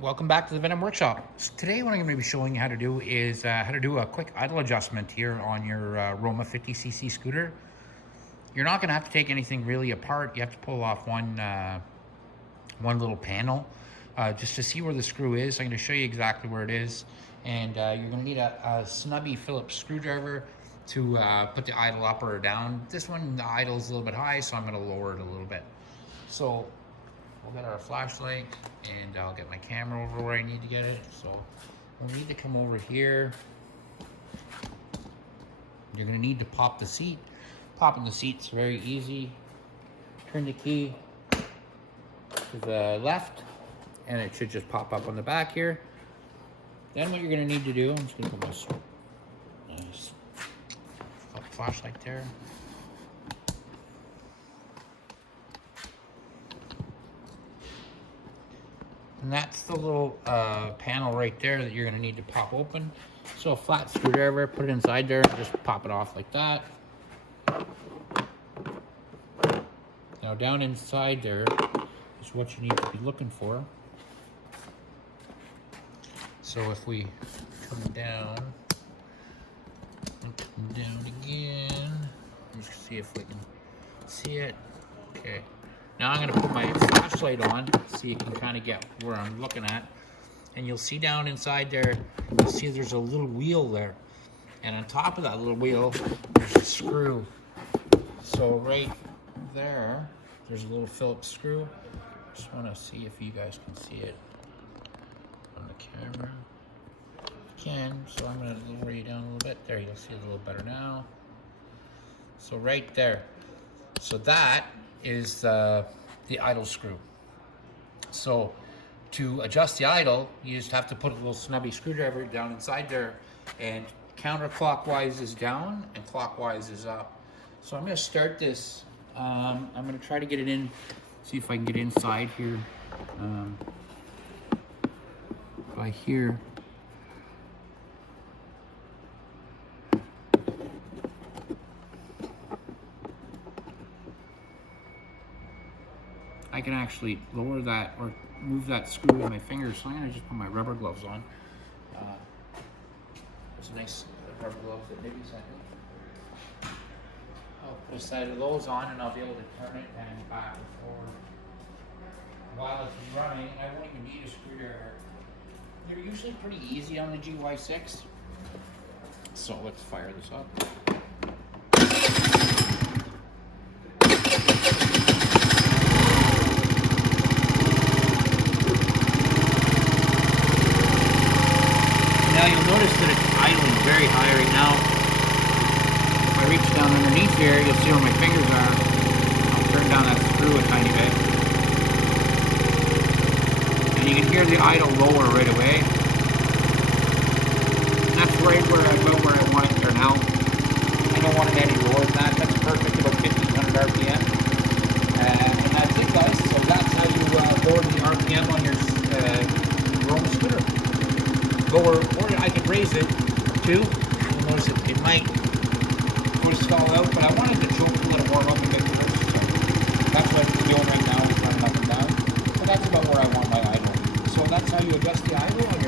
Welcome back to the Venom Workshop. So today what I'm going to be showing you how to do is how to do a quick idle adjustment here on your Roma 50cc scooter. You're not going to have to take anything really apart. You have to pull off one little panel just to see where the screw is. I'm going to show you exactly where it is. And you're going to need a snubby Phillips screwdriver to put the idle up or down. This one, the idle is a little bit high, so I'm going to lower it a little bit. So we'll get our flashlight and I'll get my camera over where I need to get it. So we'll need to come over here. You're gonna need to pop the seat. Popping the seat's very easy. Turn the key to the left and it should just pop up on the back here. Then what you're gonna need to do, I'm just gonna put my flashlight there. And that's the little panel right there that you're going to need to pop open. So a flat screwdriver, put it inside there, and just pop it off like that. Now down inside there is what you need to be looking for. So if we come down again, let's see if we can see it. Okay. Now I'm going to put my flashlight on so you can kind of get where I'm looking at. And you'll see down inside there, you'll see there's a little wheel there. And on top of that little wheel, there's a screw. So right there, there's a little Phillips screw. Just want to see if you guys can see it on the camera. You can, so I'm going to lower you down a little bit. There, you'll see it a little better now. So right there. So that is the idle screw. So to adjust the idle, you just have to put a little snubby screwdriver down inside there, and counterclockwise is down and clockwise is up. So I'm going to start this. I'm going to try to get it in, see if I can get inside here by here. I can actually lower that or move that screw with my fingers, so I'm going to just put my rubber gloves on. There's a nice rubber gloves that maybe sent me. I'll put a set of those on and I'll be able to turn it and back and forward. While it's running, I won't even need a screwdriver. They're usually pretty easy on the GY6. So let's fire this up. Now you'll notice that it's idling very high right now. If I reach down underneath here, you'll see where my fingers are. I'll turn down that screw a tiny bit. And you can hear the idle lower right away. And that's right where I want it there now. I don't want it any lower than that. That's perfect, about 1500 RPM. And that's it, guys. So that's how you lower the RPM on your Roma scooter. Lower, or I could raise it too. You'll notice it might go to stall out, but I wanted the choke to let it warm up a bit first. So that's what I'm doing right now, turning up and down. So that's about where I want my idle. So that's how you adjust the idle.